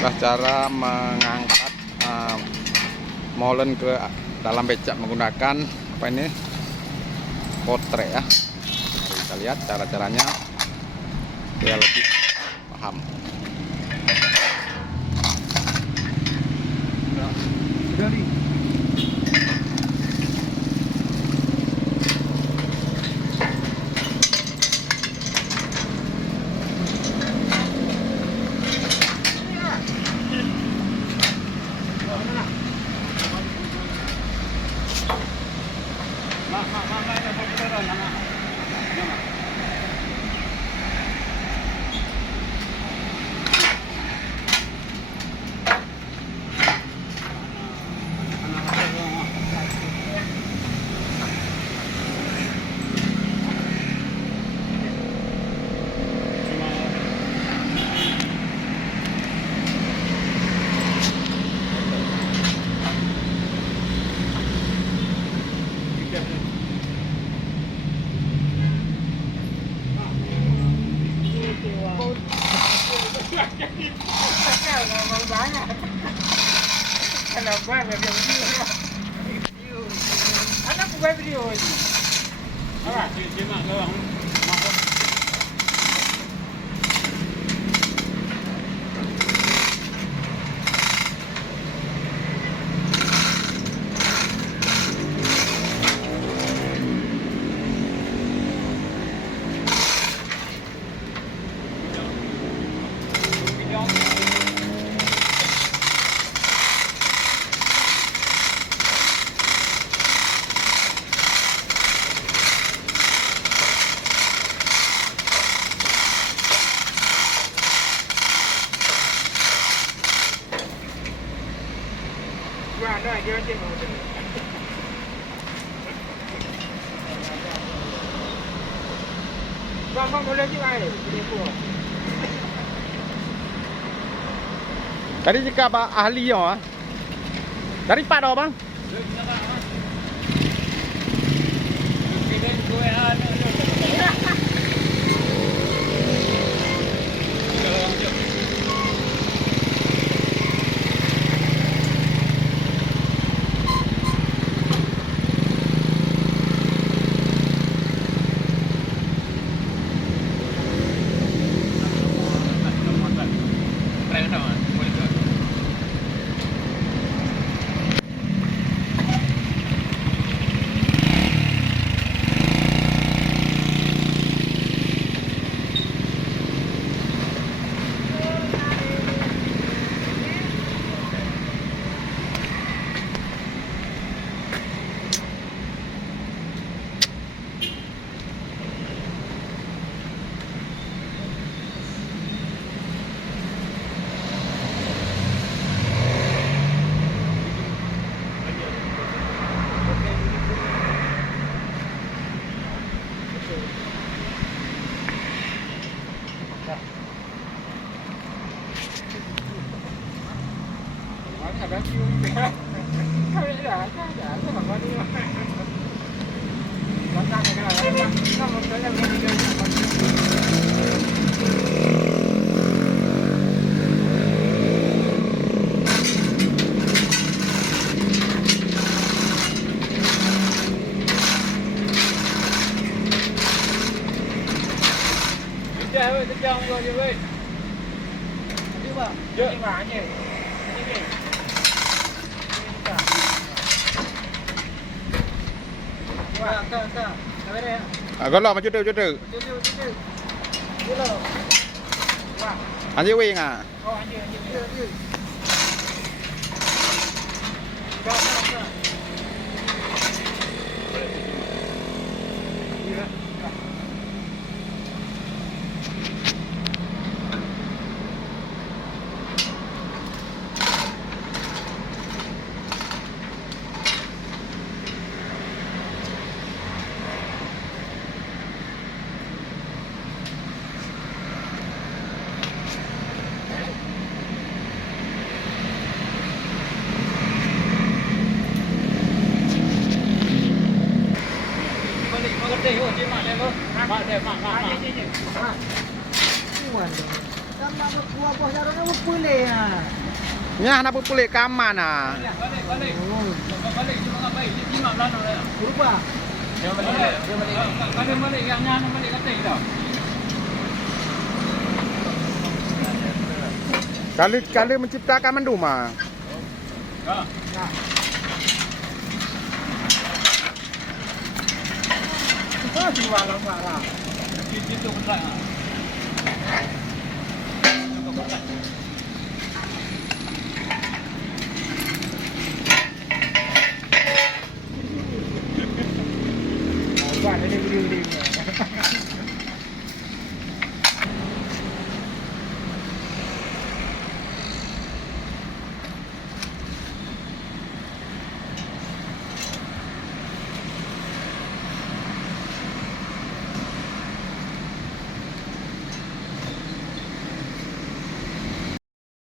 Inilah cara mengangkat molen ke dalam becak menggunakan apa ini, potre ya. Mari kita lihat cara-caranya biar lebih paham. Sudah nih. Kalau buat video anak buat video ni. Apa? Simak kau. Wah, dah dia tengok tu. Bang boleh juga air. Tadi jika ahli ya. Dari Pak dah bang. Jangan buat je weh. Ada bang. Ini banyak. Ini ni. Wah, tak. Kamera. Golok macam tu. Cucu. Dulu. Wah. Anjir wing ah. Oh, anjir. Tak. Mak. Sama buah-buah jarang apa boleh ah. Nyah nak pulik kaman ah. Balik, balik. Balik cuma nak baik. Dia timak belakang dah. Berubah. Dia balik. Balik yang nyah nak balik kata dah. Kali menciptakan mendung mah. Ha. Oh, jual lama lah. Itu berat ah. Itu berat.